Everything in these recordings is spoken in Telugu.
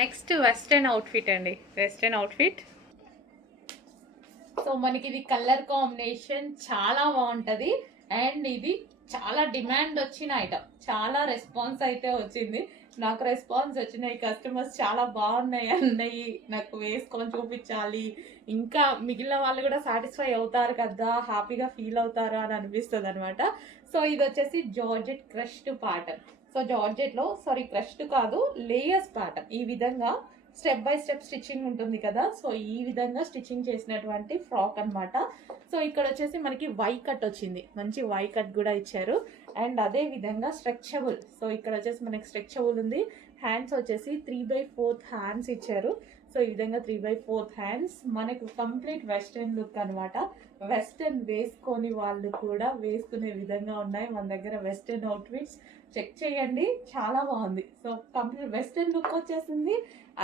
నెక్స్ట్ వెస్ట్రన్ అవుట్ఫిట్ అండి. Western outfit. సో మనకి ఇది కలర్ కాంబినేషన్ చాలా బాగుంటది అండ్ ఇది చాలా డిమాండ్ వచ్చిన ఐటమ్. చాలా రెస్పాన్స్ అయితే వచ్చింది. నాకు రెస్పాన్స్ వచ్చినాయి. కస్టమర్స్ చాలా బాగున్నాయి అన్నయ్యి, నాకు వేసుకొని చూపించాలి, ఇంకా మిగిలిన వాళ్ళు కూడా సాటిస్ఫై అవుతారు కదా, హ్యాపీగా ఫీల్ అవుతారు అని అనిపిస్తుంది అనమాట. సో ఇది వచ్చేసి georgette crushed pattern. So georgette లో క్రష్డ్ కాదు, లేయర్స్ ప్యాటర్న్. ఈ విధంగా స్టెప్ బై స్టెప్ స్టిచ్చింగ్ ఉంటుంది కదా, సో ఈ విధంగా స్టిచ్చింగ్ చేసినటువంటి ఫ్రాక్ అన్నమాట. సో ఇక్కడ వచ్చేసి మనకి వై కట్ వచ్చింది, మంచి వై కట్ కూడా ఇచ్చారు. అండ్ అదే విధంగా స్ట్రెచబుల్. సో ఇక్కడ వచ్చేసి మనకి స్ట్రెచబుల్ ఉంది. హ్యాండ్స్ వచ్చేసి 3/4 హ్యాండ్స్ ఇచ్చారు. సో ఈ విధంగా 3/4 హ్యాండ్స్ మనకు కంప్లీట్ వెస్టర్న్ లుక్ అనమాట. వెస్టర్న్ వేసుకొని వాళ్ళు కూడా వేసుకునే విధంగా ఉన్నాయి మన దగ్గర వెస్టర్న్ అవుట్ఫిట్స్. చెక్ చేయండి, చాలా బాగుంది. సో కంప్లీట్ వెస్టర్న్ లుక్ వచ్చేసింది.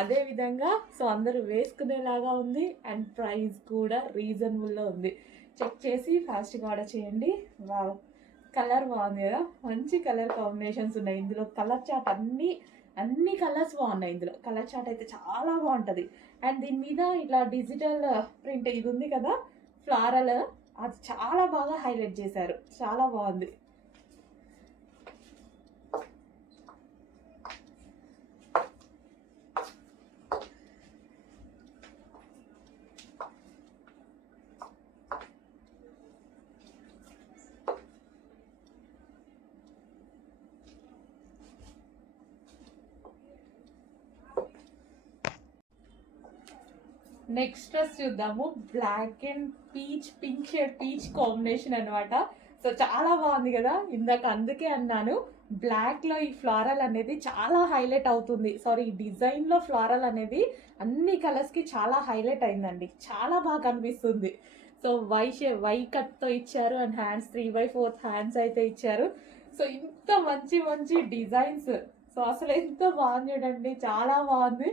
అదే విధంగా సో అందరూ వేసుకునేలాగా ఉంది అండ్ ప్రైస్ కూడా రీజనబుల్లో ఉంది. చెక్ చేసి ఫాస్ట్గా ఆర్డర్ చేయండి. వావ్, కలర్ బాగుంది కదా, మంచి కలర్ కాంబినేషన్స్ ఉన్నాయి ఇందులో. కలర్ చార్ట్ అన్ని కలర్స్ బాగున్నాయి ఇందులో. కలర్ చార్ట్ అయితే చాలా బాగుంటుంది. అండ్ దీని మీద ఇట్లా డిజిటల్ ప్రింట్ ఇది ఉంది కదా, ఫ్లారల్, అది చాలా బాగా హైలైట్ చేశారు, చాలా బాగుంది. నెక్స్ట్ డ్రెస్ చూద్దాము. Black and pink shade peach combination అనమాట. సో చాలా బాగుంది కదా, ఇందాక అందుకే అన్నాను బ్లాక్ లో ఈ ఫ్లారల్ అనేది చాలా హైలైట్ అవుతుంది. ఈ డిజైన్ లో ఫ్లారల్ అనేది అన్ని కలర్స్ కి చాలా హైలైట్ అయిందండి, చాలా బాగా కనిపిస్తుంది. సో వై కట్ తో ఇచ్చారు అండ్ హ్యాండ్స్ 3/4 హ్యాండ్స్ అయితే ఇచ్చారు. సో ఇంత మంచి మంచి డిజైన్స్, సో అసలు ఎంత బాగుంది చూడండి, చాలా బాగుంది.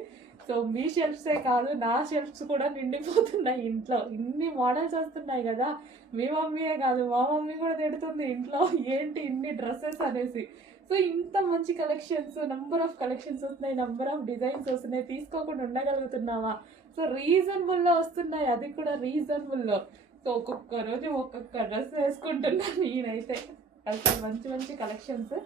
సో మీ షెల్ఫ్సే కాదు, నా షెల్ఫ్స్ కూడా నిండిపోతున్నాయి. ఇంట్లో ఇన్ని మోడల్స్ వస్తున్నాయి కదా, మీ మమ్మీయే కాదు మా మమ్మీ కూడా తిడుతుంది ఇంట్లో, ఏంటి ఇన్ని డ్రెస్సెస్ అనేసి. సో ఇంత మంచి కలెక్షన్స్, నంబర్ ఆఫ్ కలెక్షన్స్ వస్తున్నాయి, నంబర్ ఆఫ్ డిజైన్స్ వస్తున్నాయి, తీసుకోకుండా ఉండగలుగుతున్నావా? సో రీజనబుల్లో వస్తున్నాయి, అది కూడా రీజనబుల్లో. సో ఒక్కొక్క రోజు ఒక్కొక్క డ్రెస్ వేసుకుంటున్నాను నేనైతే. అసలు మంచి మంచి కలెక్షన్స్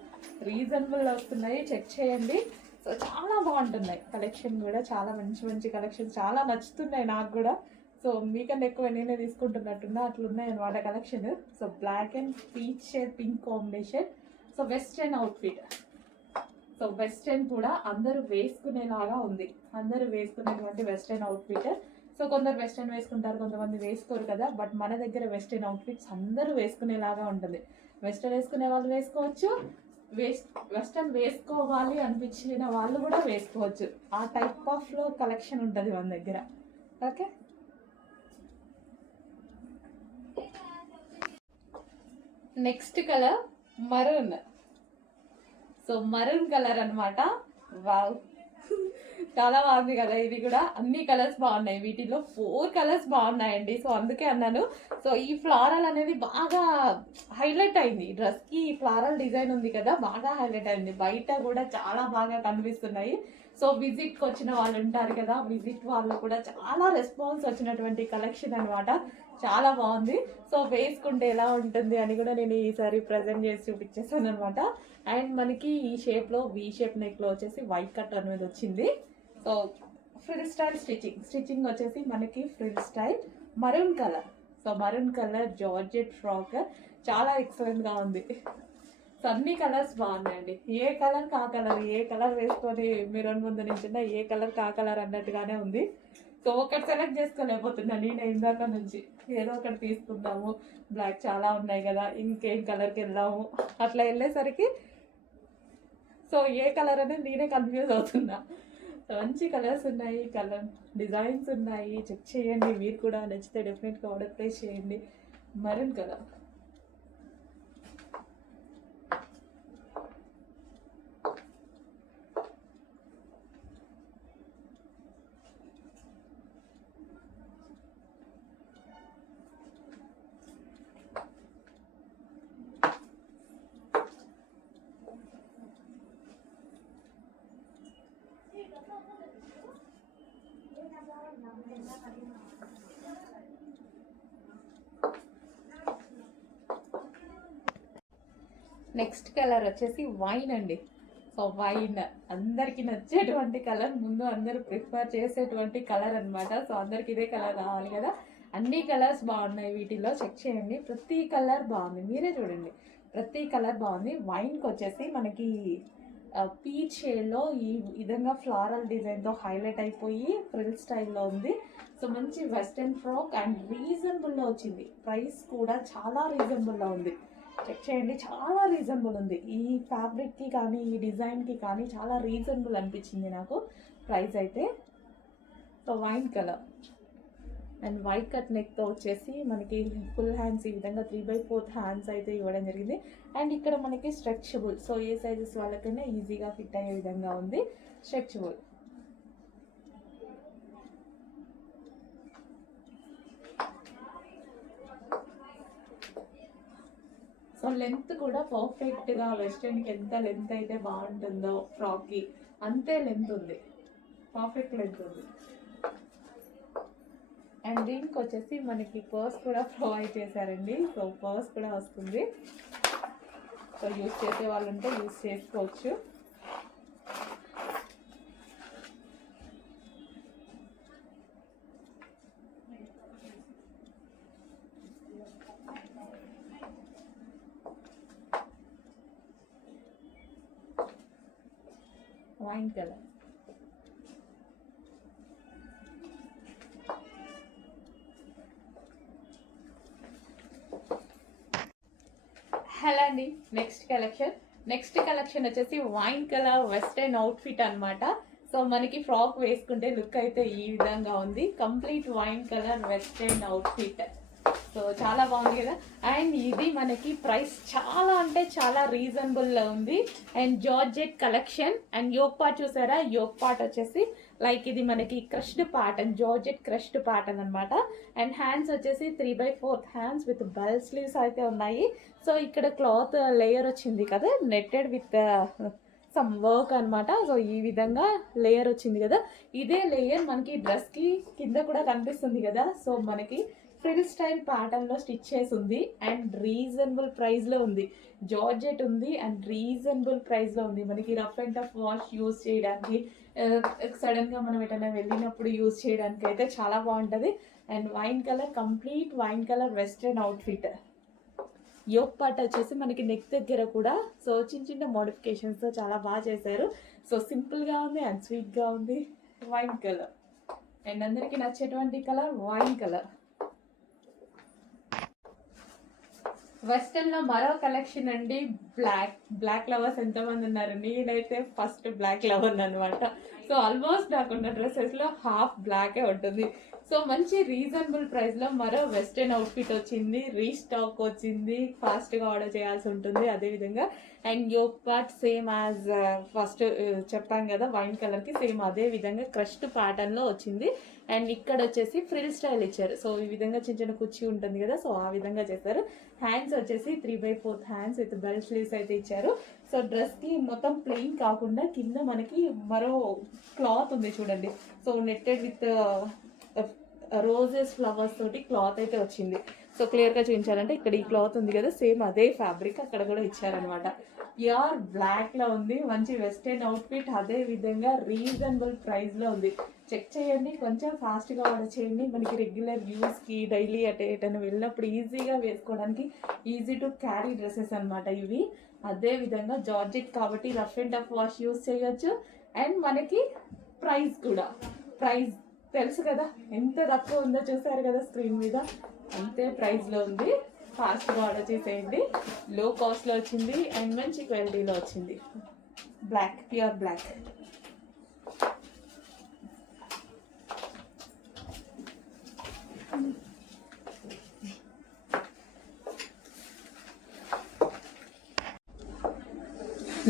రీజనబుల్లో వస్తున్నాయి, చెక్ చేయండి. సో చాలా బాగుంటున్నాయి కలెక్షన్ కూడా, చాలా మంచి మంచి కలెక్షన్స్, చాలా నచ్చుతున్నాయి నాకు కూడా. సో మీకన్నా ఎక్కువ నేనే తీసుకుంటున్నట్టున్నా, అట్లున్నాయి అనమాట collection. So black and peach shade pink combination. So western outfit. So western కూడా అందరూ వేసుకునేలాగా ఉంది, అందరూ వేసుకునేటువంటి వెస్ట్రన్ అవుట్ఫిట్. సో కొందరు వెస్ట్రన్ వేసుకుంటారు, కొంతమంది వేసుకోరు కదా, బట్ మన దగ్గర వెస్ట్రన్ అవుట్ఫిట్స్ అందరూ వేసుకునేలాగా ఉంటుంది. వెస్ట్రన్ వేసుకునే వాళ్ళు వేసుకోవచ్చు, వెస్ట్రన్ వేసుకోవాలి అనిపించిన వాళ్ళు కూడా వేసుకోవచ్చు. ఆ టైప్ ఆఫ్ లో కలెక్షన్ ఉంటుంది మన దగ్గర. Okay, next colour maroon. So maroon colour అనమాట. వావ్, చాలా బాగుంది కదా ఇది కూడా. అన్ని కలర్స్ బాగున్నాయి, వీటిలో 4 కలర్స్ బాగున్నాయండి. సో అందుకే అన్నాను. సో ఈ ఫ్లారల్ అనేది బాగా హైలైట్ అయింది డ్రెస్ కి. ఫ్లారల్ డిజైన్ ఉంది కదా, బాగా హైలైట్ అయింది, బయట కూడా చాలా బాగా కనిపిస్తున్నాయి. సో విజిట్ కి వచ్చిన వాళ్ళు ఉంటారు కదా, విజిట్ వాళ్ళు కూడా చాలా రెస్పాన్స్ వచ్చినటువంటి కలెక్షన్ అనమాట, చాలా బాగుంది. సో వేసుకుంటే ఎలా ఉంటుంది అని కూడా నేను ఈసారి ప్రజెంట్ చేసి చూపించేసాను అనమాట. అండ్ మనకి ఈ షేప్ లో వి షేప్ నెక్ లో వచ్చేసి వైట్ కట్ అనేది వచ్చింది. సో ఫ్రిల్ స్టైల్ స్టిచ్చింగ్ వచ్చేసి మనకి frill style maroon colour. So maroon colour georgette frock, చాలా ఎక్సలెంట్ గా ఉంది. సో అన్ని కలర్స్ బాగున్నాయండి, ఏ కలర్ కా కలర్, ఏ కలర్ వేసుకొని మీరు ముందు నుంచి ఏ కలర్ కా కలర్ అన్నట్టుగానే ఉంది. సో ఒకటి సెలెక్ట్ చేసుకోలేకపోతున్నా నేను ఇందాక నుంచి, ఏదో ఒకటి తీసుకుందాము, బ్లాక్ చాలా ఉన్నాయి కదా, ఇంకేం కలర్కి వెళ్దాము, అట్లా వెళ్ళేసరికి సో ఏ కలర్ అనేది నేనే కన్ఫ్యూజ్ అవుతున్నా. మంచి కలర్స్ ఉన్నాయి, కలర్ డిజైన్స్ ఉన్నాయి, చెక్ చేయండి. మీరు కూడా నచ్చితే డెఫినెట్గా ఆర్డర్ ప్లేస్ చేయండి. Maroon colour. నెక్స్ట్ కలర్ వచ్చేసి వైన్ అండి. సో వైన్ అందరికి నచ్చేటువంటి కలర్, ముందు అందరూ ప్రిఫర్ చేసేటువంటి కలర్ అనమాట. సో అందరికి ఇదే కలర్ రావాలి కదా. అన్ని కలర్స్ బాగున్నాయి వీటిలో, చెక్ చేయండి. ప్రతి కలర్ బాగుంది, మీరే చూడండి, ప్రతి కలర్ బాగుంది. వైన్కి వచ్చేసి మనకి పీచ్ షేడ్లో ఈ విధంగా ఫ్లారల్ డిజైన్తో హైలైట్ అయిపోయి ఫ్రిల్ స్టైల్లో ఉంది. సో మంచి వెస్ట్రన్ ఫ్రాక్ అండ్ రీజనబుల్లో వచ్చింది. ప్రైస్ కూడా చాలా రీజనబుల్లో ఉంది, చెక్ చేయండి, చాలా రీజనబుల్ ఉంది. ఈ ఫ్యాబ్రిక్కి కానీ ఈ డిజైన్కి కానీ చాలా రీజనబుల్ అనిపించింది నాకు ప్రైస్ అయితే. So wine colour and white cut నెక్తో వచ్చేసి మనకి ఫుల్ హ్యాండ్స్ ఈ విధంగా 3/4 హ్యాండ్స్ అయితే ఇవ్వడం జరిగింది. అండ్ ఇక్కడ మనకి స్ట్రెచబుల్, సో ఏ సైజెస్ వాళ్ళకైనా ఈజీగా ఫిట్ అయ్యే విధంగా ఉంది, స్ట్రెచబుల్. సో లెంత్ కూడా పర్ఫెక్ట్గా వెస్ట్రన్కి ఎంత లెంత్ అయితే బాగుంటుందో ఫ్రాక్కి అంతే లెంత్ ఉంది, పర్ఫెక్ట్ లెంత్ ఉంది. అండ్ దీనికి వచ్చేసి మనకి పర్స్ కూడా ప్రొవైడ్ చేశారండి. సో పర్స్ కూడా వస్తుంది, సో యూజ్ చేసే వాళ్ళు ఉంటే యూజ్ చేసుకోవచ్చు. వైన్ కలర్ హలో అండి. నెక్స్ట్ కలెక్షన్ వచ్చేసి వైన్ కలర్ వెస్టర్న్ అవుట్ఫిట్ అనమాట. సో మనకి ఫ్రాక్ వేసుకుంటే లుక్ అయితే ఈ విధంగా ఉంది, complete wine colour western outfit. So చాలా బాగుంది కదా. అండ్ ఇది మనకి ప్రైస్ చాలా అంటే చాలా రీజనబుల్లో ఉంది. And georgette collection. And yoke part చూసారా, యోక్ పార్ట్ వచ్చేసి లైక్ ఇది మనకి crushed pattern, georgette crushed pattern అనమాట. అండ్ హ్యాండ్స్ వచ్చేసి 3/4 హ్యాండ్స్ విత్ బెల్ స్లీవ్స్ అయితే ఉన్నాయి. సో ఇక్కడ క్లాత్ లేయర్ వచ్చింది కదా, నెట్టెడ్ విత్ సమ్ వర్క్ అనమాట. సో ఈ విధంగా లేయర్ వచ్చింది కదా, ఇదే లేయర్ మనకి డ్రెస్కి కింద కూడా కనిపిస్తుంది కదా. సో మనకి ఫ్రిల్ స్టైల్ ప్యాటర్న్లో స్టిచ్ చేసి ఉంది అండ్ రీజనబుల్ ప్రైస్లో ఉంది. జార్జెట్ ఉంది అండ్ రీజనబుల్ ప్రైస్లో ఉంది. మనకి rough and tough wash use చేయడానికి, సడన్గా మనం ఎటైనా వెళ్ళినప్పుడు యూజ్ చేయడానికి అయితే చాలా బాగుంటుంది. And wine colour, complete wine colour western outfit. Yoke part వచ్చేసి మనకి నెక్ దగ్గర కూడా సో చిన్న చిన్న మోడిఫికేషన్స్తో చాలా బాగా చేశారు. సో సింపుల్గా ఉంది అండ్ స్వీట్గా ఉంది. వైన్ కలర్ అండ్ అందరికీ నచ్చేటువంటి కలర్ వైన్ కలర్. వెస్టర్న్లో మరో కలెక్షన్ అండి, బ్లాక్ లవర్స్ ఎంతమంది ఉన్నారు? నేనైతే ఫస్ట్ బ్లాక్ లవర్ అనమాట. సో ఆల్మోస్ట్ నాకున్న డ్రెస్సెస్లో హాఫ్ బ్లాకే ఉంటుంది. సో మంచి రీజనబుల్ ప్రైస్లో మరో వెస్టర్న్ అవుట్ఫిట్ వచ్చింది, రీస్టాక్ వచ్చింది, ఫాస్ట్గా ఆర్డర్ చేయాల్సి ఉంటుంది. అదేవిధంగా and yoke part same as first చెప్పాం కదా వైన్ కలర్కి, సేమ్ అదే విధంగా క్రష్డ్ ప్యాటర్న్లో వచ్చింది. అండ్ ఇక్కడ వచ్చేసి ఫ్రిల్ స్టైల్ ఇచ్చారు. సో ఈ విధంగా చిన్న చిన్న కుర్చీ ఉంటుంది కదా, సో ఆ విధంగా చేశారు. హ్యాండ్స్ వచ్చేసి 3/4 హ్యాండ్స్ విత్ బెల్ స్లీవ్స్ అయితే ఇచ్చారు. సో డ్రెస్కి మొత్తం ప్లెయిన్ కాకుండా కింద మనకి మరో క్లాత్ ఉంది చూడండి. So netted with roses flowers తోటి క్లాత్ అయితే వచ్చింది. సో క్లియర్గా చూపించాలంటే ఇక్కడ ఈ క్లాత్ ఉంది కదా, సేమ్ అదే ఫ్యాబ్రిక్ అక్కడ కూడా ఇచ్చారనమాట. ప్యూర్ బ్లాక్లో ఉంది, మంచి వెస్టర్న్ అవుట్ఫిట్, అదే విధంగా రీజనబుల్ ప్రైస్లో ఉంది. చెక్ చేయండి, కొంచెం ఫాస్ట్గా ఆర్డర్ చేయండి. మనకి రెగ్యులర్ యూస్కి డైలీ ఎటైనా వెళ్ళినప్పుడు ఈజీగా వేసుకోవడానికి ఈజీ టు క్యారీ డ్రెస్సెస్ అనమాట ఇవి. అదే విధంగా జార్జెట్ కాబట్టి rough and tough wash use చేయొచ్చు. అండ్ మనకి ప్రైస్ కూడా, ప్రైస్ తెలుసు కదా ఎంత తక్కువ ఉందో, చూసారు కదా స్క్రీన్ మీద, అంతే ప్రైస్లో ఉంది. ఫాస్ట్గా ఆర్డర్ చేసేయండి. లో కాస్ట్లో వచ్చింది అండ్ మంచి క్వాలిటీలో వచ్చింది. Black, pure black.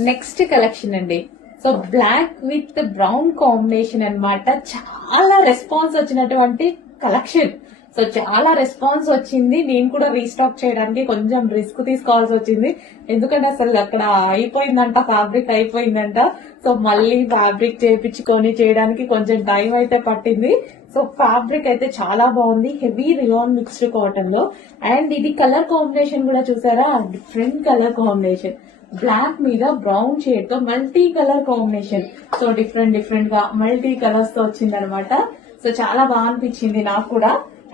Next collection అండి. So black with brown combination అన్నమాట. చాలా రెస్పాన్స్ వచ్చినటువంటి కలెక్షన్. సో చాలా రెస్పాన్స్ వచ్చింది. నేను కూడా రీస్టాక్ చేయడానికి కొంచెం రిస్క్ తీసుకోవాల్సి వచ్చింది, ఎందుకంటే అసలు అక్కడ అయిపోయిందంట, ఫ్యాబ్రిక్ అయిపోయిందంట. సో మళ్ళీ ఫ్యాబ్రిక్ చేయించుకొని చేయడానికి కొంచెం టైం అయితే పట్టింది. సో ఫ్యాబ్రిక్ అయితే చాలా బాగుంది, హెవీ రియాన్ మిక్స్డ్ కాటన్ లో. అండ్ ఇది కలర్ కాంబినేషన్ కూడా చూసారా, డిఫరెంట్ కలర్ కాంబినేషన్, బ్లాక్ మీద బ్రౌన్ షేడ్ తో multi colour combination. So different different గా మల్టీ కలర్స్ తో వచ్చింది అనమాట. సో చాలా బాగా అనిపించింది నాకు కూడా.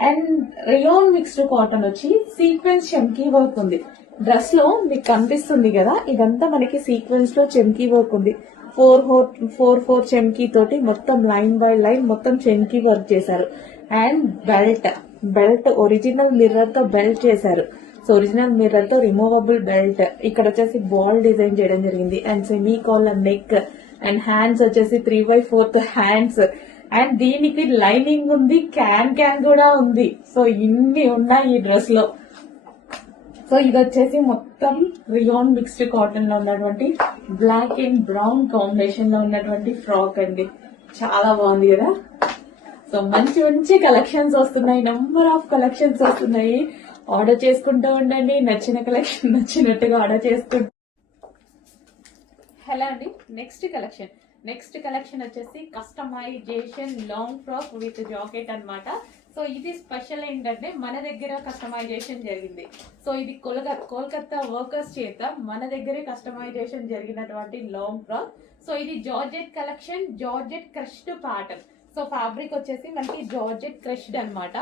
అండ్ రియాన్ మిక్స్డ్ కాటన్ వచ్చి సీక్వెన్స్ చెమ్కీ వర్క్ ఉంది. డ్రెస్ లో మీకు కనిపిస్తుంది కదా, ఇదంతా మనకి సీక్వెన్స్ లో చెమ్కీ వర్క్ ఉంది. ఫోర్ ఫోర్ చెమ్కీ తోటి మొత్తం లైన్ బై లైన్ మొత్తం చెమ్కీ వర్క్ చేశారు. అండ్ బెల్ట్ ఒరిజినల్ మిర్రర్ తో బెల్ట్ చేశారు. సో ఒరిజినల్ మిర్రర్ తో రిమూవబుల్ బెల్ట్. ఇక్కడ వచ్చేసి బాల్ డిజైన్ చేయడం జరిగింది. And semi collar neck. And hands వచ్చేసి 3/4 హ్యాండ్స్. అండ్ దీనికి లైనింగ్ ఉంది, క్యాన్ కూడా ఉంది. సో ఇన్ని ఉన్నాయి ఈ డ్రెస్ లో. సో ఇది వచ్చేసి మొత్తం రియాన్ మిక్స్డ్ కాటన్ లో ఉన్నటువంటి బ్లాక్ అండ్ బ్రౌన్ కాంబినేషన్ లో ఉన్నటువంటి ఫ్రాక్ అండి. చాలా బాగుంది కదా. సో మంచి మంచి కలెక్షన్స్ వస్తున్నాయి, నెంబర్ ఆఫ్ కలెక్షన్స్ వస్తున్నాయి. ఆర్డర్ చేసుకుంటూ ఉండండి, నచ్చిన కలెక్షన్ నచ్చినట్టుగా ఆర్డర్ చేసుకుంటూ. హలో అండి, నెక్స్ట్ కలెక్షన్ వచ్చేసి customization long frock with jacket అన్నమాట. సో ఇది స్పెషల్ ఏంటంటే మన దగ్గర కస్టమైజేషన్ జరిగింది. సో ఇది కోల్కతా వర్కర్స్ చేత మన దగ్గరే కస్టమైజేషన్ జరిగినటువంటి లాంగ్ ఫ్రాక్. సో ఇది georgette collection, georgette crushed pattern. So fabric వచ్చేసి మనకి జార్జెట్ క్రష్డ్ అన్నమాట.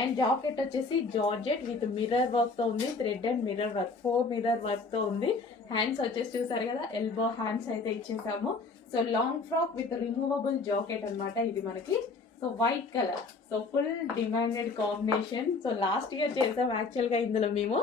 అండ్ జాకెట్ వచ్చేసి జార్జెట్ విత్ మిర్రర్ వర్క్ తో ఉంది, thread and mirror work, 4 mirror work తో ఉంది. హ్యాండ్స్ వచ్చేసి చూసారు కదా, ఎల్బో హ్యాండ్స్ అయితే ఇచ్చేసాము. So long frock with removable jacket అన్నమాట ఇది మనకి. So white colour, so full demanded combination. So last year చేసాం యాక్చువల్ గా ఇందులో మేము.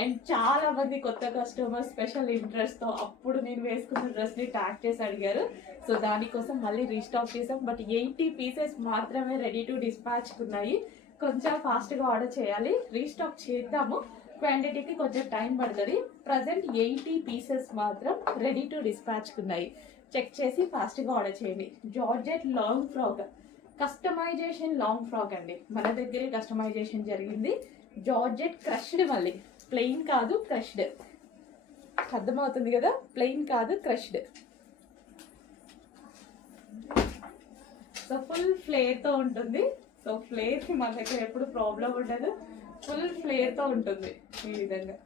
అండ్ చాలా మంది కొత్త కస్టమర్స్ స్పెషల్ ఇంట్రెస్ట్ తో అప్పుడు నేను వేసుకున్న డ్రెస్ ని ట్యాగ్ చేసి అడిగారు. సో దానికోసం మళ్ళీ రీస్టాక్ చేసాం. బట్ 80 పీసెస్ మాత్రమే రెడీ టు డిస్పాచ్ ఉన్నాయి. కొంచెం ఫాస్ట్ గా ఆర్డర్ చేయాలి, రీస్టాక్ చేద్దాము, క్వాంటిటీకి కొంచెం టైం పడుతుంది. ప్రజెంట్ 80 పీసెస్ మాత్రం రెడీ టు డిస్పాచ్ ఉన్నాయి. చెక్ చేసి ఫాస్ట్ గా ఆర్డర్ చేయండి. Georgette long frock, customization long frock అండి, మన దగ్గరే కస్టమైజేషన్ జరిగింది. జార్జెట్ క్రష్డ్, మళ్ళీ ప్లెయిన్ కాదు క్రష్డ్, అర్థమవుతుంది కదా, ప్లెయిన్ కాదు క్రష్డ్. సో ఫుల్ ఫ్లేర్ తో ఉంటుంది. సో ఫ్లేర్ మన దగ్గర ఎప్పుడు ప్రాబ్లం ఉండదు, ఫుల్ ఫ్లేర్ తో ఉంటుంది ఈ విధంగా.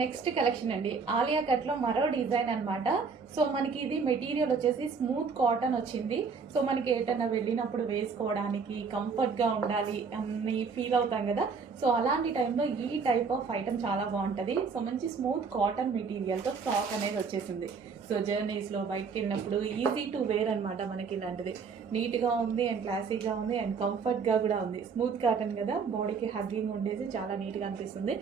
నెక్స్ట్ కలెక్షన్ అండి, ఆలియా కట్ లో మరో డిజైన్ అన్నమాట. సో మనకి ఇది మెటీరియల్ వచ్చేసి స్మూత్ కాటన్ వచ్చింది. సో మనకి ఏటన్నా వెళ్ళినప్పుడు వేసుకోవడానికి కంఫర్ట్ గా ఉండాలి అని ఫీల్ అవుతాం కదా. సో అలాంటి టైంలో ఈ టైప్ ఆఫ్ ఐటమ్ చాలా బాగుంటది. సో మంచి స్మూత్ కాటన్ మెటీరియల్ తో ఫ్రాక్ అనేది వచ్చేసింది. సో జర్నీస్ లో బయటకి వెళ్ళినప్పుడు ఈజీ టు వేర్ అనమాట. మనకి ఇలాంటిది నీట్ గా ఉంది అండ్ క్లాసీగా ఉంది అండ్ కంఫర్ట్ గా కూడా ఉంది. స్మూత్ కాటన్ కదా, బాడీకి హగ్గింగ్ ఉండేసి చాలా నీట్ గా అనిపిస్తుంది.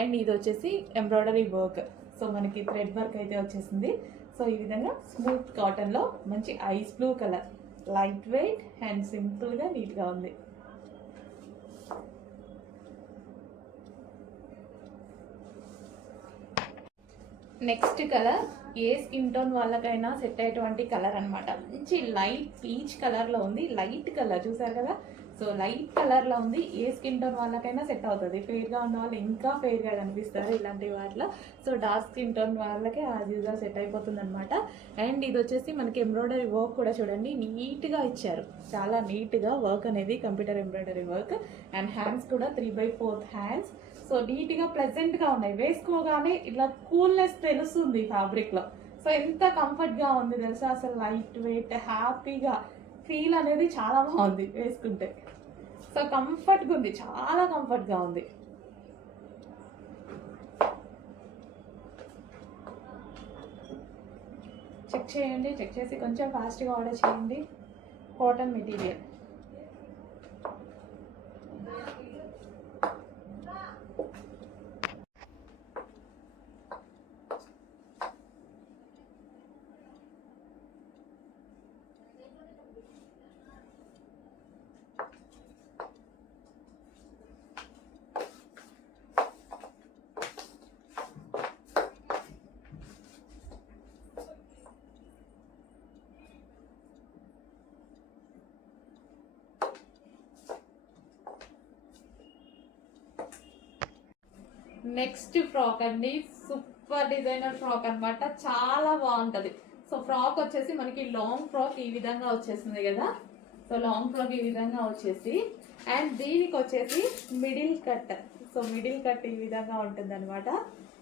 అండ్ ఇది వచ్చేసి ఎంబ్రాయిడరీ వర్క్. సో మనకి థ్రెడ్ వర్క్ అయితే వచ్చేసింది. సో ఈ విధంగా స్మూత్ కాటన్ లో మంచి ice blue colour, light weight and simple గా నీట్ గా ఉంది. నెక్స్ట్ కలర్ ఏ స్కిన్ టోన్ వాళ్ళకైనా సెట్ అయ్యేటువంటి కలర్ అన్నమాట. మంచి లైట్ పీచ్ కలర్ లో ఉంది. లైట్ కలర్ చూసారు కదా, సో లైట్ కలర్ లో ఉంది. ఏ స్కిన్ టోన్ వాళ్ళకైనా సెట్ అవుతుంది. ఫెయిర్ గా ఉన్న వాళ్ళు ఇంకా ఫెయిర్ గా కనిపిస్తారు ఇలాంటి వాటిలో. సో డార్క్ స్కిన్ టోన్ వాళ్ళకి యాజ్ యూజువల్ సెట్ అయిపోతుంది అనమాట. అండ్ ఇది వచ్చేసి మనకి ఎంబ్రాయిడరీ వర్క్ కూడా చూడండి నీట్ గా ఇచ్చారు, చాలా నీట్ గా వర్క్ అనేది computer embroidery work. And hands కూడా 3/4 హ్యాండ్స్. సో నీట్ గా ప్లెజెంట్ గా ఉన్నాయి, వేసుకోగానే ఇట్లా కూల్నెస్ తెలుస్తుంది ఫ్యాబ్రిక్ లో. సో ఎంత కంఫర్ట్ గా ఉంది తెలుసా, అసలు లైట్ వెయిట్ హ్యాపీగా ఫీల్ అనేది చాలా బాగుంది వేసుకుంటే. సో కంఫర్ట్ గా ఉంది, చాలా కంఫర్ట్ గా ఉంది. చెక్ చేయండి, చెక్ చేసి కొంచెం ఫాస్ట్గా ఆర్డర్ చేయండి. Cotton material. నెక్స్ట్ ఫ్రాక్ అండి, సూపర్ డిజైనర్ ఫ్రాక్ అన్నమాట, చాలా బాగుంటది. సో ఫ్రాక్ వచ్చేసి మనకి లాంగ్ ఫ్రాక్ ఈ విధంగా వచ్చేస్తుంది కదా. సో లాంగ్ ఫ్రాక్ ఈ విధంగా వచ్చేసి, అండ్ దీనికి వచ్చేసి middle cut. So middle cut ఈ విధంగా ఉంటుంది అనమాట.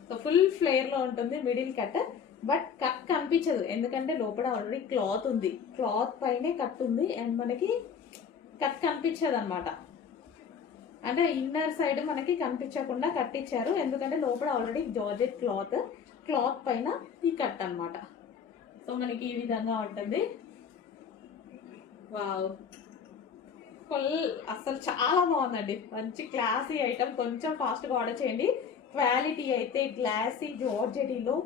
సో ఫుల్ ఫ్లేర్ లో ఉంటుంది మిడిల్ కట్, బట్ కట్ కనిపించదు ఎందుకంటే లోపల ఆల్రెడీ క్లాత్ ఉంది, క్లాత్ పైనే కట్ ఉంది, అండ్ మనకి కట్ కనిపించదు అనమాట. అంటే ఇన్నర్ సైడ్ మనకి కనిపించకుండా కట్టించారు ఎందుకంటే లోపల ఆల్రెడీ జార్జెట్ క్లాత్, క్లాత్ పైన ఈ కట్ అనమాట. సో మనకి ఈ విధంగా ఉంటుంది. వావ్, ఫుల్ అసలు చాలా బాగుందండి, మంచి క్లాసీ ఐటమ్. కొంచెం ఫాస్ట్గా ఆర్డర్ చేయండి. క్వాలిటీ అయితే గ్లాసీ జార్జెటీలో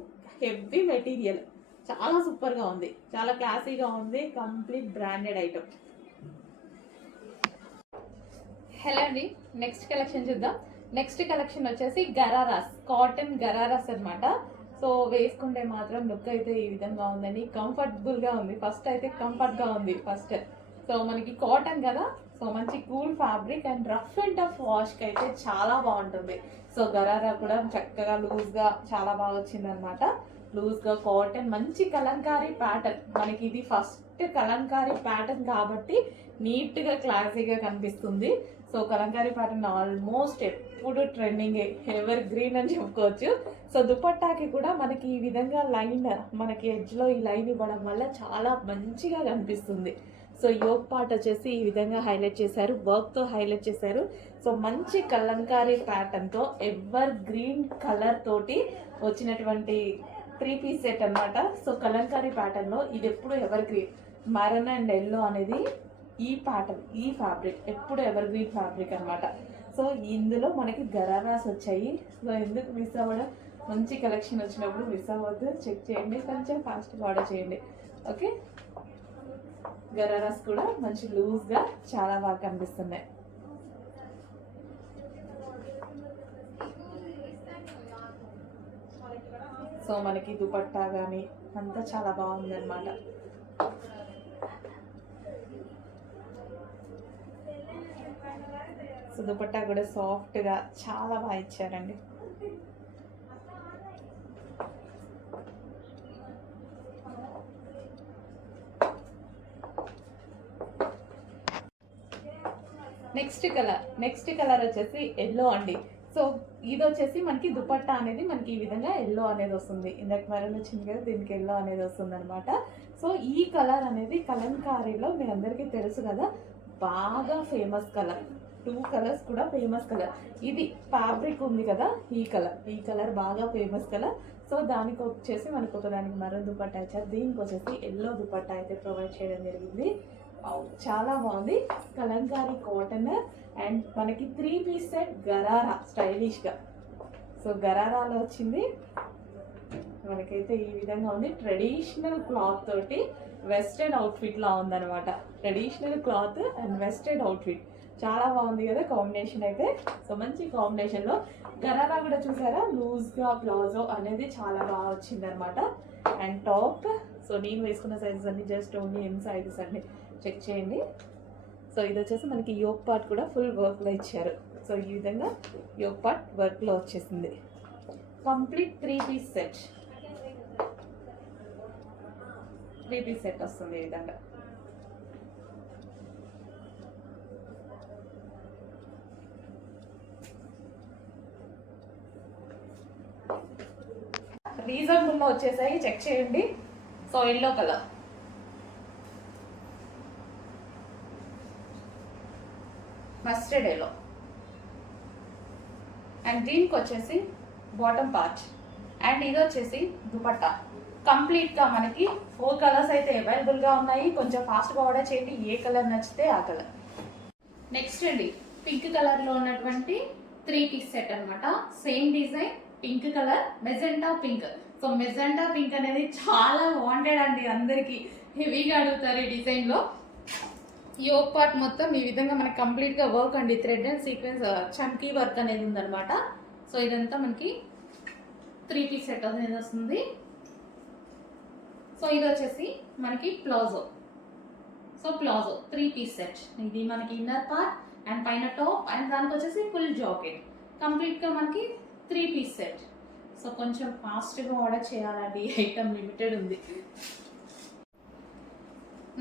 హెవీ మెటీరియల్, చాలా సూపర్గా ఉంది, చాలా క్లాసీగా ఉంది, కంప్లీట్ బ్రాండెడ్ ఐటమ్. హలో అండి, నెక్స్ట్ కలెక్షన్ చూద్దాం. నెక్స్ట్ కలెక్షన్ వచ్చేసి గరారాస్, కాటన్ గరారాస్ అనమాట. సో వేసుకుంటే మాత్రం లుక్ అయితే ఈ విధంగా ఉందండి, కంఫర్టబుల్గా ఉంది. ఫస్ట్ అయితే కంఫర్ట్గా ఉంది ఫస్ట్. సో మనకి కాటన్ కదా, సో మంచి cool fabric and rough and tough వాష్కి అయితే చాలా బాగుంటుంది. సో గరారా కూడా చక్కగా లూజ్గా చాలా బాగా వచ్చింది అనమాట. లూజ్గా కాటన్, మంచి కలంకారీ ప్యాటర్న్. మనకి ఇది ఫస్ట్ కలంకారీ ప్యాటర్న్ కాబట్టి నీట్గా క్లాసీగా కనిపిస్తుంది. సో కలంకారీ ప్యాటర్న్ ఆల్మోస్ట్ ఎప్పుడు ట్రెండింగ్, ఎవర్ గ్రీన్ అని చెప్పుకోవచ్చు. సో దుపట్టాకి కూడా మనకి ఈ విధంగా లైన్, మనకి ఎడ్జ్లో ఈ లైన్ ఇవ్వడం వల్ల చాలా మంచిగా కనిపిస్తుంది. సో యోక్ పార్ట్ వచ్చేసి ఈ విధంగా హైలైట్ చేశారు, వర్క్తో హైలైట్ చేశారు. సో మంచి కలంకారీ ప్యాటర్న్తో ఎవర్ గ్రీన్ కలర్ తోటి వచ్చినటువంటి 3 పీస్ సెట్ అనమాట. సో కలంకారీ ప్యాటర్న్లో ఇది ఎప్పుడు ever green, Maran and yellow అనేది ఈ ప్యాటర్న్, ఈ ఫ్యాబ్రిక్ ఎప్పుడు ఎవర్ గ్రీన్ ఫ్యాబ్రిక్ అనమాట. సో ఇందులో మనకి గరారాస్ వచ్చాయి. సో ఎందుకు మిస్ అవ్వడం, మంచి కలెక్షన్ వచ్చినప్పుడు మిస్ అవ్వద్దు, చెక్ చేయండి, కొంచెం ఫాస్ట్గా ఆర్డర్ చేయండి. ఓకే, గరారాస్ కూడా మంచి లూజ్గా చాలా బాగా కనిపిస్తున్నాయి. సో మనకి దుపట్టా కానీ అంతా చాలా బాగుంది అనమాట. సో దుపట్టా కూడా సాఫ్ట్గా చాలా బాగా ఇచ్చారండి. నెక్స్ట్ కలర్ వచ్చేసి ఎల్లో అండి. సో ఇది వచ్చేసి మనకి దుపట్టా అనేది మనకి ఈ విధంగా ఎల్లో అనేది వస్తుంది. ఇందాక మెరూన్ వచ్చింది కదా, దీనికి ఎల్లో అనేది వస్తుంది అనమాట. సో ఈ కలర్ అనేది కలంకారీలో మీ అందరికీ తెలుసు కదా, బాగా ఫేమస్ కలర్. 2 కలర్స్ కూడా ఫేమస్ కలర్. ఇది ఫ్యాబ్రిక్ ఉంది కదా, ఈ కలర్ బాగా ఫేమస్ కలర్. సో దానికి వచ్చేసి మనకు ఒకదానికి మెరూన్ దుపట్టా ఇచ్చారు, దీనికి వచ్చేసి ఎల్లో దుపట్టా అయితే ప్రొవైడ్ చేయడం జరిగింది. చాలా బాగుంది, కలంకారీ కాటన్ అండ్ మనకి 3 పీస్ సెట్ గరారా స్టైలిష్గా. సో గరారాలో వచ్చింది మనకైతే ఈ విధంగా ఉంది. ట్రెడిషనల్ క్లాత్ తోటి వెస్టర్న్ అవుట్ఫిట్ లా ఉందన్నమాట. Traditional cloth and western outfit చాలా బాగుంది కదా కాంబినేషన్ అయితే. సో మంచి కాంబినేషన్లో గరారా కూడా చూసారా, లూజ్గా ప్లాజో అనేది చాలా బాగా వచ్చింది అనమాట. అండ్ టాప్, సో నేను వేసుకున్న సైజెస్ అన్ని జస్ట్ ఓన్లీ ఎం సైజెస్ అన్ని చెక్ చేయండి. సో ఇది వచ్చేసి మనకి యోక్ పార్ట్ కూడా ఫుల్ వర్క్లో ఇచ్చారు. సో ఈ విధంగా యోక్ పార్ట్ వర్క్లో వచ్చేసింది. Complete 3 piece set, 3 piece set వస్తుంది ఈ విధంగా. రీజనబుల్లో వచ్చేసాయి, చెక్ చేయండి. So yellow colour, mustard yellow, and దీనికి వచ్చేసి బాటమ్ పార్ట్, అండ్ ఇది వచ్చేసి దుపట్టా. కంప్లీట్గా మనకి 4 కలర్స్ అయితే అవైలబుల్గా ఉన్నాయి. కొంచెం ఫాస్ట్గా ఆర్డర్ చేయండి, ఏ కలర్ నచ్చితే ఆ కలర్. నెక్స్ట్ అండి, పింక్ కలర్లో ఉన్నటువంటి 3 పీస్ సెట్ అనమాట. Same design, pink colour, magenta pink. So magenta pink అనేది చాలా వాంటెడ్ అండి, అందరికీ హెవీగా అడుగుతారు ఈ డిజైన్లో. యోక్ పార్ట్ మొత్తం ఈ విధంగా మనకి కంప్లీట్గా వర్క్ అండి, thread and sequence chunky work అనేది ఉందన్నమాట. సో ఇదంతా మనకి 3 పీస్ సెట్ అనేది వస్తుంది. సో ఇది వచ్చేసి మనకి palazzo. So palazzo 3 piece set, ఇది మనకి ఇన్నర్ పార్ట్ అండ్ పైన టాప్, అండ్ దానికి వచ్చేసి ఫుల్ జాకెట్. కంప్లీట్గా మనకి 3 పీస్ సెట్. సో కొంచెం ఫాస్ట్గా ఆర్డర్ చేయాలండి, ఐటమ్ లిమిటెడ్ ఉంది.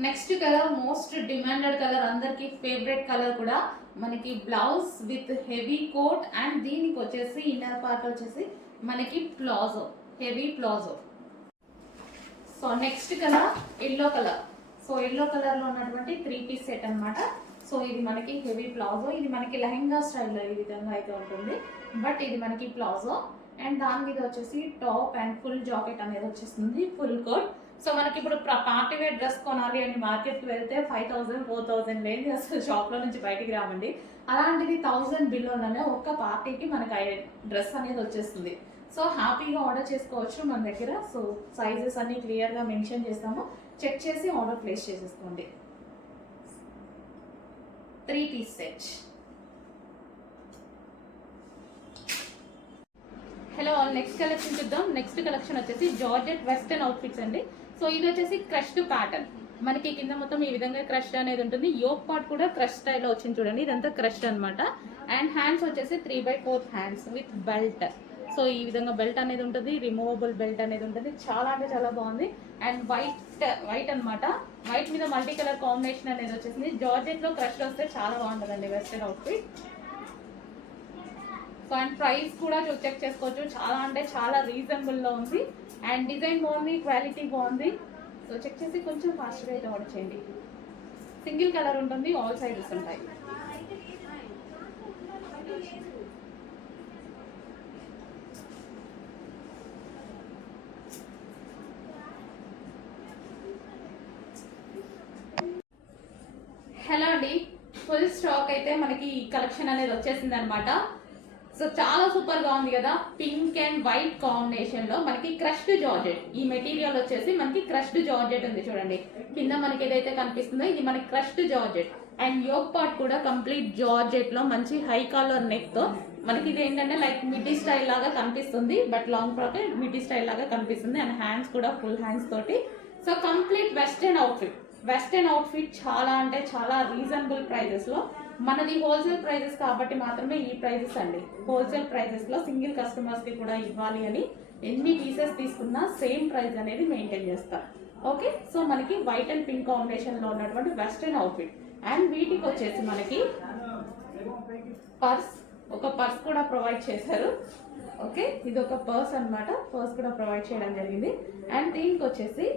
Next colour most demanded colour, అందరికి ఫేవరెట్ కలర్ కూడా. మనకి blouse with heavy coat and దీనికి వచ్చేసి ఇన్నర్ పార్ట్ వచ్చేసి మనకి palazzo, heavy palazzo. So next colour yellow colour. So yellow colour లో ఉన్నటువంటి 3 పీస్ సెట్ అన్నమాట. సో ఇది మనకి హెవీ ప్లాజో, ఇది మనకి లెహంగా స్టైల్లో ఈ విధంగా అయితే ఉంటుంది, బట్ ఇది మనకి ప్లాజో. అండ్ దాని మీద వచ్చేసి టాప్ అండ్ ఫుల్ జాకెట్ అనేది వచ్చేస్తుంది, ఫుల్ కోట్. సో మనకి ఇప్పుడు పార్టీ వేర్ డ్రెస్ కొనాలి అని మార్కెట్కి వెళ్తే 5000 4000 లేని అసలు షాప్లో నుంచి బయటికి రావండి. అలాంటిది 1000 బిల్లోనే ఒక్క పార్టీకి మనకి డ్రెస్ అనేది వచ్చేస్తుంది. సో హ్యాపీగా ఆర్డర్ చేసుకోవచ్చు మన దగ్గర. సో సైజెస్ అన్ని క్లియర్గా మెన్షన్ చేస్తాము, చెక్ చేసి ఆర్డర్ ప్లేస్ చేసేసుకోండి. 3 piece set. Hello, next collection చూద్దాం. నెక్స్ట్ కలెక్షన్ వచ్చేసి జార్జెట్ వెస్టర్న్ అవుట్ఫిట్స్ అండి. సో ఇది వచ్చేసి క్రష్డ్ ప్యాటర్న్, మనకి కింద మొత్తం ఈ విధంగా క్రష్డ్ అనేది ఉంటుంది. యోక్ పార్ట్ కూడా క్రష్ స్టైల్లో వచ్చింది చూడండి, ఇదంతా క్రష్డ్ అనమాట. అండ్ హ్యాండ్స్ వచ్చేసి 3/4 హ్యాండ్స్ విత్ బెల్ట్. సో ఈ విధంగా బెల్ట్ అనేది ఉంటుంది, రిమూవబుల్ బెల్ట్ అనేది ఉంటుంది. చాలా అంటే చాలా బాగుంది. అండ్ వైట్ అనమాట, వైట్ మీద మల్టీ కలర్ కాంబినేషన్ అనేది వచ్చేసింది. జార్జెట్ లో క్రష్ వస్తే చాలా బాగుంటుందండి western outfit. So and price కూడా చెక్ చేసుకోవచ్చు, చాలా అంటే చాలా రీజనబుల్ లో ఉంది. అండ్ డిజైన్ బాగుంది, క్వాలిటీ బాగుంది. సో చెక్ చేసి కొంచెం ఫాస్ట్గా అయితే ఆర్డర్ చేయండి. సింగిల్ కలర్ ఉంటుంది, ఆల్ సైజెస్ ఉంటాయి. హలో అండి, ఫుల్ స్టాక్ అయితే మనకి ఈ కలెక్షన్ అనేది వచ్చేసింది అనమాట. సో చాలా సూపర్ గా ఉంది కదా, పింక్ అండ్ వైట్ కాంబినేషన్ లో మనకి క్రష్డ్ జార్జెట్. ఈ మెటీరియల్ వచ్చేసి మనకి క్రష్డ్ జార్జెట్ ఉంది చూడండి, కింద మనకి ఏదైతే కనిపిస్తుందో ఇది మనకి crushed georgette. And yoke part కూడా కంప్లీట్ జార్జెట్ లో మంచి హై కాలర్ నెక్ తో మనకి ఇది ఏంటంటే లైక్ మిడ్డీ స్టైల్ లాగా కనిపిస్తుంది, but long frock middy style లాగా కనిపిస్తుంది. అండ్ హ్యాండ్స్ కూడా ఫుల్ హ్యాండ్స్ తోటి. So complete western outfit. Western outfit చాలా అంటే చాలా రీజనబుల్ ప్రైజెస్ లో, మనది హోల్సేల్ ప్రైజెస్ కాబట్టి మాత్రమే ఈ ప్రైజెస్ అండి. హోల్సేల్ ప్రైజెస్ లో సింగిల్ కస్టమర్స్ కి కూడా ఇవ్వాలి అని ఎన్ని పీసెస్ తీసుకున్నా సేమ్ ప్రైస్ అనేది మెయింటైన్ చేస్తాం. ఓకే, సో మనకి వైట్ అండ్ పింక్ కాంబినేషన్ లో ఉన్నటువంటి వెస్టర్న్ అవుట్ఫిట్. అండ్ వీటికి వచ్చేసి మనకి ఒక పర్స్ కూడా ప్రొవైడ్ చేశారు. ఓకే, ఇది ఒక పర్స్ అనమాట, పర్స్ కూడా ప్రొవైడ్ చేయడం జరిగింది. అండ్ దీనికి వచ్చేసి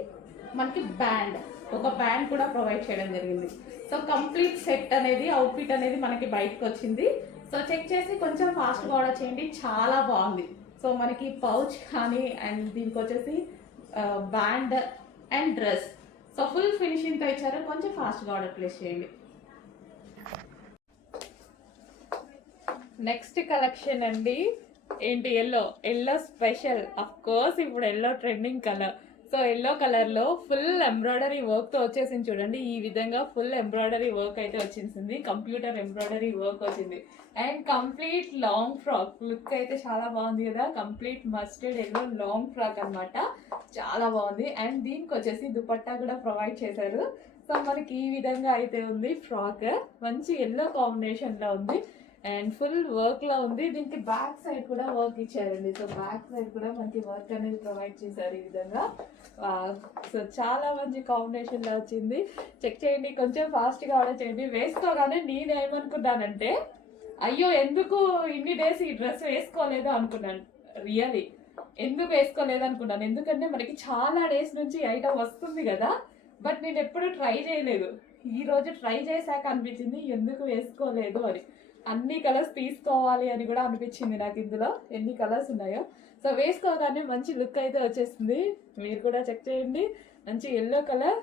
మనకి ఒక బ్యాండ్ కూడా ప్రొవైడ్ చేయడం జరిగింది. సో కంప్లీట్ సెట్ అనేది, అవుట్ఫిట్ అనేది మనకి బయటకు వచ్చింది. సో చెక్ చేసి కొంచెం ఫాస్ట్గా ఆర్డర్ చేయండి, చాలా బాగుంది. సో మనకి పౌచ్ కానీ అండ్ దీనికి వచ్చేసి band and dress, so full ఫినిషింగ్తో ఇచ్చారు. కొంచెం ఫాస్ట్గా ఆర్డర్ ప్లేస్ చేయండి. నెక్స్ట్ కలెక్షన్ అండి, ఏంటి ఎల్లో స్పెషల్. అఫ్ కోర్స్ ఇప్పుడు yellow trending colour. So yellow colour లో ఫుల్ ఎంబ్రాయిడరీ వర్క్ తో వచ్చేసింది చూడండి, ఈ విధంగా ఫుల్ ఎంబ్రాయిడరీ వర్క్ అయితే వచ్చేసింది, కంప్యూటర్ ఎంబ్రాయిడరీ వర్క్ వచ్చింది. And complete long frock look అయితే చాలా బాగుంది కదా, complete mustard yellow long frock అనమాట, చాలా బాగుంది. అండ్ దీనికి వచ్చేసి దుపట్టా కూడా ప్రొవైడ్ చేశారు. సో మనకి ఈ విధంగా అయితే ఉంది ఫ్రాక్, మంచి ఎల్లో కాంబినేషన్ లో ఉంది అండ్ ఫుల్ వర్క్ లో ఉంది. దీనికి బ్యాక్ సైడ్ కూడా వర్క్ ఇచ్చారండి. సో బ్యాక్ సైడ్ కూడా మనకి వర్క్ అనేది ప్రొవైడ్ చేశారు ఈ విధంగా. సో చాలా మంచి కాంబినేషన్ లో వచ్చింది. చెక్ చేయండి, కొంచెం ఫాస్ట్ గా ఆర్డర్ చేయండి. వేసుకోగానే నేనేమనుకున్నానంటే అయ్యో ఎందుకు ఇన్ని డేస్ ఈ డ్రెస్ వేసుకోలేదు అనుకున్నాను. రియలీ ఎందుకు వేసుకోలేదు అనుకున్నాను, ఎందుకంటే మనకి చాలా డేస్ నుంచి ఐటమ్ వస్తుంది కదా, బట్ నేను ఎప్పుడు ట్రై చేయలేదు. ఈ రోజు ట్రై చేశాక అనిపించింది ఎందుకు వేసుకోలేదు అని. అన్ని కలర్స్ తీసుకోవాలి అని కూడా అనిపించింది నాకు, ఇందులో ఎన్ని కలర్స్ ఉన్నాయో. సో వేసుకోగానే మంచి లుక్ అయితే వచ్చేస్తుంది, మీరు కూడా చెక్ చేయండి. మంచి ఎల్లో కలర్